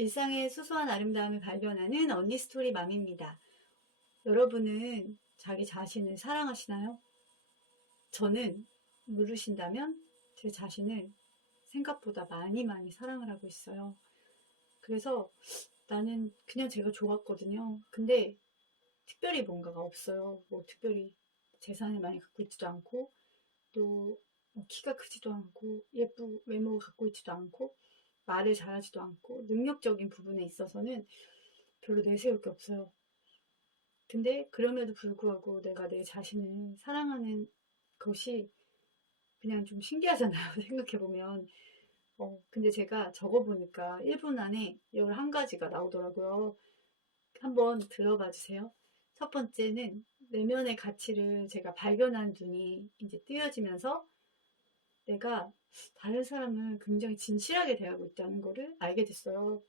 일상의 소소한 아름다움을 발견하는 언니 스토리 맘입니다. 여러분은 자기 자신을 사랑하시나요? 저는 물으신다면 제 자신을 생각보다 많이 사랑을 하고 있어요. 그래서 나는 그냥 제가 좋았거든요. 근데 특별히 뭔가가 없어요. 뭐 특별히 재산을 많이 갖고 있지도 않고 또뭐 키가 크지도 않고 예쁜 외모를 갖고 있지도 않고 말을 잘하지도 않고 능력적인 부분에 있어서는 별로 내세울 게 없어요. 근데 그럼에도 불구하고 내가 내 자신을 사랑하는 것이 그냥 좀 신기하잖아요. 생각해보면. 근데 제가 적어보니까 1분 안에 11가지가 나오더라고요. 한번 들어봐 주세요. 첫 번째는 내면의 가치를 제가 발견한 눈이 이제 띄어지면서 내가 다른 사람을 굉장히 진실하게 대하고 있다는 거를 알게 됐어요.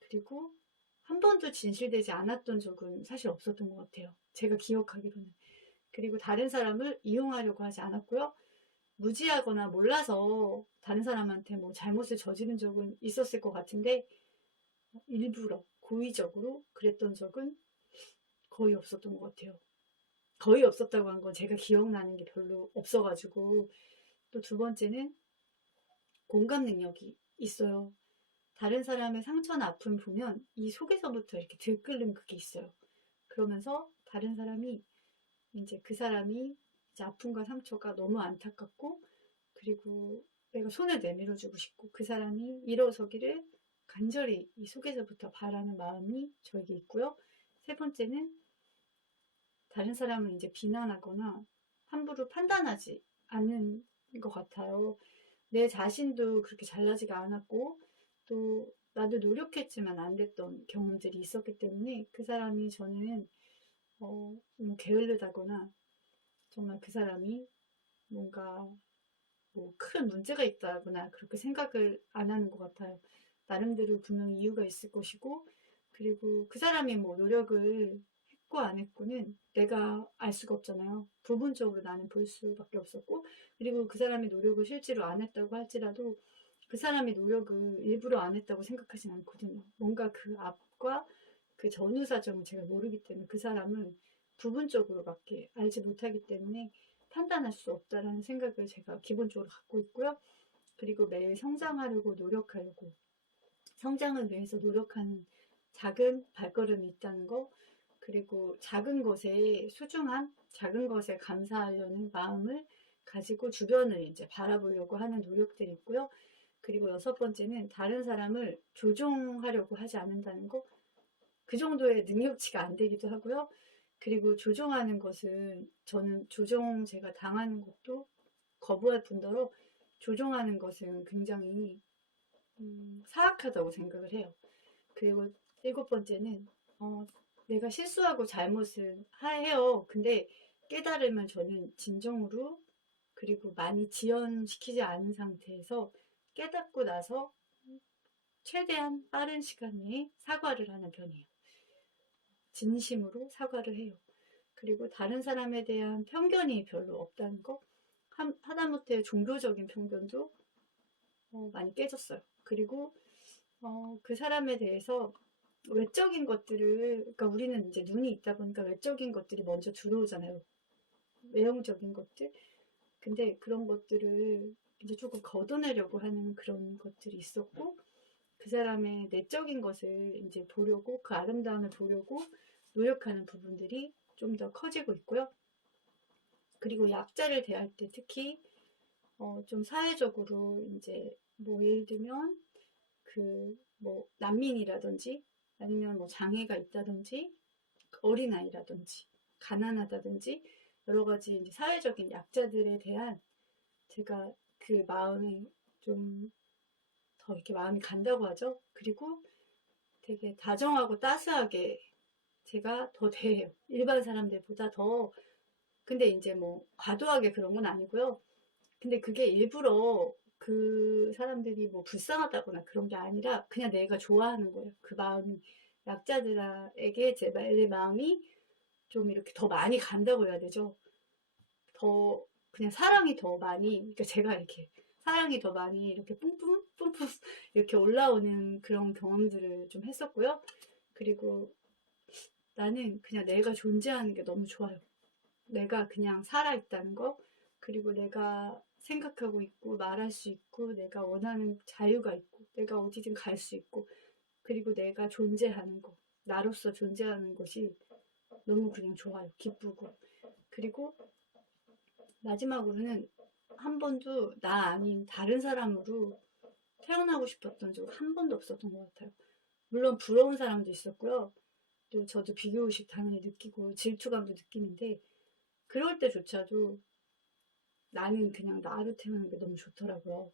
그리고 한 번도 진실되지 않았던 적은 사실 없었던 것 같아요. 제가 기억하기로는. 그리고 다른 사람을 이용하려고 하지 않았고요. 무지하거나 몰라서 다른 사람한테 뭐 잘못을 저지른 적은 있었을 것 같은데 일부러 고의적으로 그랬던 적은 거의 없었던 것 같아요. 거의 없었다고 한 건 제가 기억나는 게 별로 없어가지고. 또 두 번째는 공감 능력이 있어요. 다른 사람의 상처나 아픔을 보면 이 속에서부터 이렇게 들끓는 그게 있어요. 그러면서 다른 사람이 이제 그 사람이 이제 아픔과 상처가 너무 안타깝고 그리고 내가 손을 내밀어 주고 싶고 그 사람이 일어서기를 간절히 이 속에서부터 바라는 마음이 저에게 있고요. 세 번째는 다른 사람을 이제 비난하거나 함부로 판단하지 않는 것 같아요. 내 자신도 그렇게 잘나지가 않았고 또 나도 노력했지만 안 됐던 경험들이 있었기 때문에 그 사람이 저는 뭐 게을르다거나 정말 그 사람이 뭔가 뭐 큰 문제가 있다거나 그렇게 생각을 안 하는 것 같아요. 나름대로 분명히 이유가 있을 것이고 그리고 그 사람이 뭐 노력을 했고 안 했고는 내가 알 수가 없잖아요. 부분적으로 나는 볼 수밖에 없었고 그리고 그 사람이 노력을 실제로 안 했다고 할지라도 그 사람이 노력을 일부러 안 했다고 생각하진 않거든요. 뭔가 그 앞과 그 전후 사정을 제가 모르기 때문에 그 사람은 부분적으로밖에 알지 못하기 때문에 판단할 수 없다라는 생각을 제가 기본적으로 갖고 있고요. 그리고 매일 성장하려고 노력하려고 성장을 위해서 노력하는 작은 발걸음이 있다는 거 그리고 작은 것에 소중함, 작은 것에 감사하려는 마음을 가지고 주변을 이제 바라보려고 하는 노력들이 있고요. 그리고 여섯 번째는 다른 사람을 조종하려고 하지 않는다는 거. 그 정도의 능력치가 안 되기도 하고요. 그리고 조종하는 것은 저는 조종 제가 당하는 것도 거부할 뿐더러 조종하는 것은 굉장히 사악하다고 생각을 해요. 그리고 일곱 번째는 내가 실수하고 잘못을 해요. 근데 깨달으면 저는 진정으로 그리고 많이 지연시키지 않은 상태에서 깨닫고 나서 최대한 빠른 시간 내에 사과를 하는 편이에요. 진심으로 사과를 해요. 그리고 다른 사람에 대한 편견이 별로 없다는 거. 하다못해 종교적인 편견도 많이 깨졌어요. 그리고 그 사람에 대해서 외적인 것들을, 그러니까 우리는 이제 눈이 있다 보니까 외적인 것들이 먼저 들어오잖아요. 외형적인 것들. 근데 그런 것들을 이제 조금 걷어내려고 하는 그런 것들이 있었고, 그 사람의 내적인 것을 이제 보려고, 그 아름다움을 보려고 노력하는 부분들이 좀 더 커지고 있고요. 그리고 약자를 대할 때 특히 좀 사회적으로 이제 뭐 예를 들면 그 뭐 난민이라든지 아니면 뭐 장애가 있다든지 어린아이라든지 가난하다든지 여러 가지 이제 사회적인 약자들에 대한 제가 그 마음이 좀 더 이렇게 마음이 간다고 하죠. 그리고 되게 다정하고 따스하게 제가 더 대해요. 일반 사람들보다 더. 근데 이제 뭐 과도하게 그런 건 아니고요. 근데 그게 일부러 그 사람들이 뭐 불쌍하다거나 그런 게 아니라 그냥 내가 좋아하는 거예요. 그 마음이. 약자들에게 내 마음이 좀 이렇게 더 많이 간다고 해야 되죠. 더 그냥 사랑이 더 많이, 그러니까 제가 이렇게 사랑이 더 많이 이렇게 뿜뿜 뿜뿜 이렇게 올라오는 그런 경험들을 좀 했었고요. 그리고 나는 그냥 내가 존재하는 게 너무 좋아요. 내가 그냥 살아있다는 거, 그리고 내가 생각하고 있고 말할 수 있고 내가 원하는 자유가 있고 내가 어디든 갈 수 있고, 그리고 내가 존재하는 거, 나로서 존재하는 것이 너무 그냥 좋아요. 기쁘고. 그리고 마지막으로는 한 번도 나 아닌 다른 사람으로 태어나고 싶었던 적 한 번도 없었던 것 같아요. 물론 부러운 사람도 있었고요. 또 저도 비교의식 당연히 느끼고 질투감도 느끼는데, 그럴 때조차도 나는 그냥 나로 태어나는 게 너무 좋더라고요.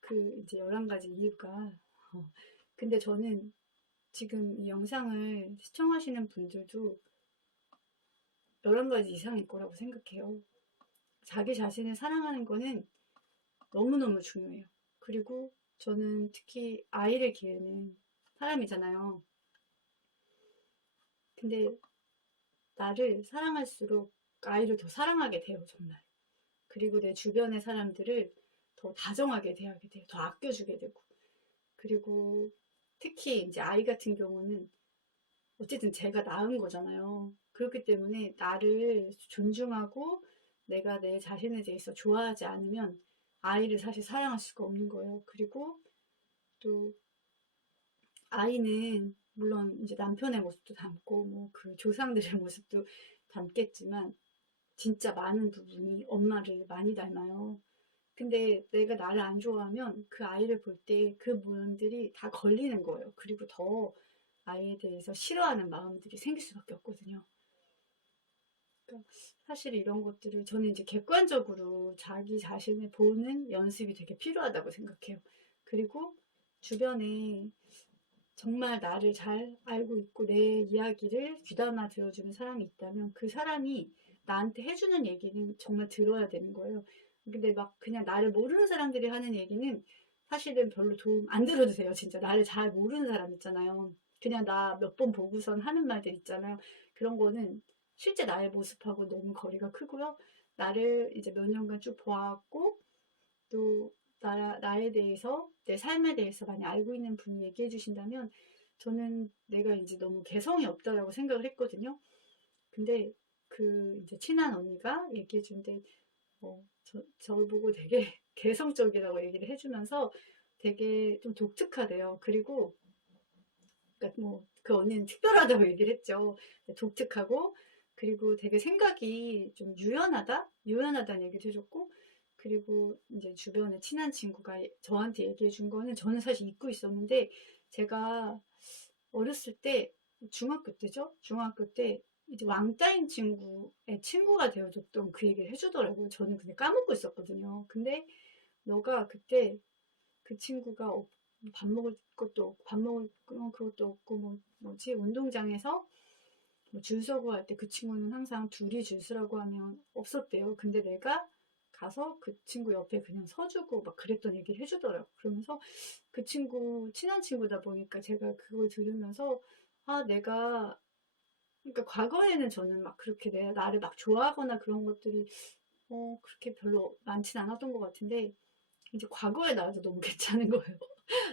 그 이제 11가지 이유가. 근데 저는 지금 이 영상을 시청하시는 분들도 11가지 이상일 거라고 생각해요. 자기 자신을 사랑하는 거는 너무너무 중요해요. 그리고 저는 특히 아이를 기르는 사람이잖아요. 근데 나를 사랑할수록 아이를 더 사랑하게 돼요, 정말. 그리고 내 주변의 사람들을 더 다정하게 대하게 돼요. 더 아껴주게 되고. 그리고 특히 이제 아이 같은 경우는 어쨌든 제가 낳은 거잖아요. 그렇기 때문에 나를 존중하고 내가 내 자신에 대해서 좋아하지 않으면 아이를 사실 사랑할 수가 없는 거예요. 그리고 또 아이는 물론 이제 남편의 모습도 담고 뭐 그 조상들의 모습도 담겠지만 진짜 많은 부분이 엄마를 많이 닮아요. 근데 내가 나를 안 좋아하면 그 아이를 볼 때 그 부분들이 다 걸리는 거예요. 그리고 더 아이에 대해서 싫어하는 마음들이 생길 수밖에 없거든요. 그러니까 사실 이런 것들을 저는 이제 객관적으로 자기 자신을 보는 연습이 되게 필요하다고 생각해요. 그리고 주변에 정말 나를 잘 알고 있고 내 이야기를 귀담아 들어주는 사람이 있다면 그 사람이 나한테 해주는 얘기는 정말 들어야 되는 거예요. 근데 막 그냥 나를 모르는 사람들이 하는 얘기는 사실은 별로 도움 안 들어도 돼요. 진짜 나를 잘 모르는 사람 있잖아요. 그냥 나 몇 번 보고선 하는 말들 있잖아요. 그런 거는 실제 나의 모습하고 너무 거리가 크고요. 나를 이제 몇 년간 쭉 보아왔고 또 나에 대해서, 내 삶에 대해서 많이 알고 있는 분이 얘기해 주신다면 저는 내가 이제 너무 개성이 없다라고 생각을 했거든요. 근데 그 이제 친한 언니가 얘기해 준데 저를 보고 되게 개성적이라고 얘기를 해주면서 되게 좀 독특하대요. 그리고 그러니까 뭐 그 언니는 특별하다고 얘기를 했죠. 독특하고 그리고 되게 생각이 좀 유연하다는 얘기도 해줬고, 그리고 이제 주변에 친한 친구가 저한테 얘기해 준 거는 저는 사실 잊고 있었는데, 제가 어렸을 때 중학교 때죠? 중학교 때 이제 왕따인 친구의 친구가 되어줬던 그 얘기를 해주더라고요. 저는 근데 까먹고 있었거든요. 근데 너가 그때 그 친구가 밥 먹을 것도 없고, 밥 먹을 그것도 없고, 뭐지, 운동장에서 뭐줄 서고 할 때 그 친구는 항상 둘이 줄 서라고 하면 없었대요. 근데 내가 가서 그 친구 옆에 그냥 서주고 막 그랬던 얘기를 해주더라고. 그러면서 그 친구, 친한 친구다 보니까 제가 그걸 들으면서, 아, 내가, 그러니까 과거에는 저는 막 그렇게 나를 막 좋아하거나 그런 것들이, 그렇게 별로 많진 않았던 것 같은데, 이제 과거에 나와도 너무 괜찮은 거예요.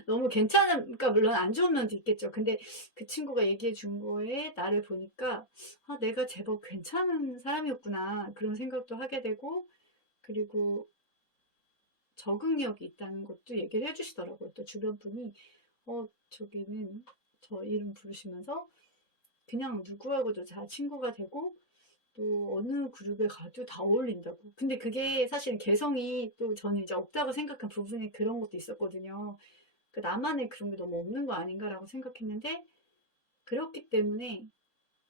너무 괜찮은, 그러니까 물론 안 좋은 면도 있겠죠. 근데 그 친구가 얘기해 준 거에 나를 보니까, 아, 내가 제법 괜찮은 사람이었구나. 그런 생각도 하게 되고, 그리고 적응력이 있다는 것도 얘기를 해주시더라고요. 또 주변 분이, 저기는 저 이름 부르시면서 그냥 누구하고도 다 친구가 되고, 또 어느 그룹에 가도 다 어울린다고. 근데 그게 사실 개성이 또 저는 이제 없다고 생각한 부분이 그런 것도 있었거든요. 그 나만의 그런 게 너무 없는 거 아닌가라고 생각했는데, 그렇기 때문에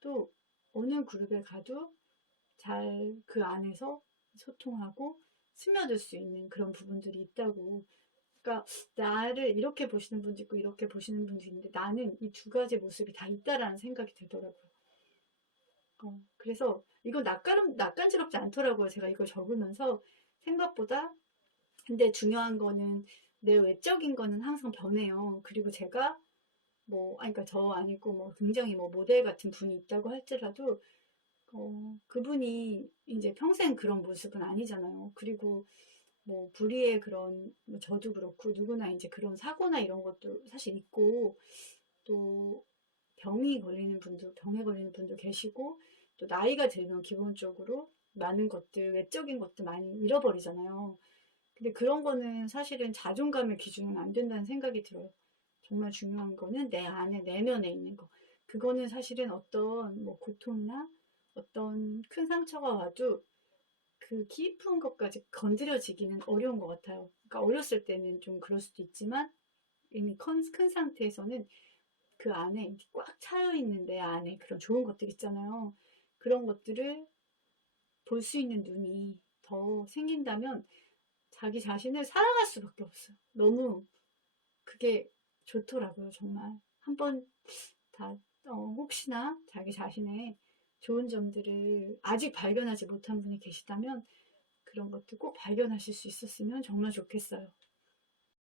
또 어느 그룹에 가도 잘 그 안에서 소통하고 스며들 수 있는 그런 부분들이 있다고. 그러니까 나를 이렇게 보시는 분도 있고 이렇게 보시는 분도 있는데 나는 이 2가지 모습이 다 있다라는 생각이 들더라고요. 그래서 이거 낯간지럽지 않더라고요. 제가 이걸 적으면서 생각보다. 근데 중요한 거는 내 외적인 거는 항상 변해요. 그리고 제가 아니, 그러니까 저 아니고 굉장히 모델 같은 분이 있다고 할지라도 그분이 이제 평생 그런 모습은 아니잖아요. 그리고 뭐 불의의 그런 뭐 저도 그렇고 누구나 이제 그런 사고나 이런 것도 사실 있고 또 병에 걸리는 분도 계시고 또 나이가 들면 기본적으로 많은 것들 외적인 것들 많이 잃어버리잖아요. 근데 그런 거는 사실은 자존감의 기준은 안 된다는 생각이 들어요. 정말 중요한 거는 내 안에 내면에 있는 거. 그거는 사실은 어떤 뭐 고통이나 어떤 큰 상처가 와도 그 깊은 것까지 건드려지기는 어려운 것 같아요. 그러니까 어렸을 때는 좀 그럴 수도 있지만 이미 큰 상태에서는 그 안에 꽉 차여 있는 내 안에 그런 좋은 것들 있잖아요. 그런 것들을 볼 수 있는 눈이 더 생긴다면 자기 자신을 사랑할 수밖에 없어요. 너무 그게 좋더라고요, 정말. 한번 다, 혹시나 자기 자신의 좋은 점들을 아직 발견하지 못한 분이 계시다면 그런 것들 꼭 발견하실 수 있었으면 정말 좋겠어요.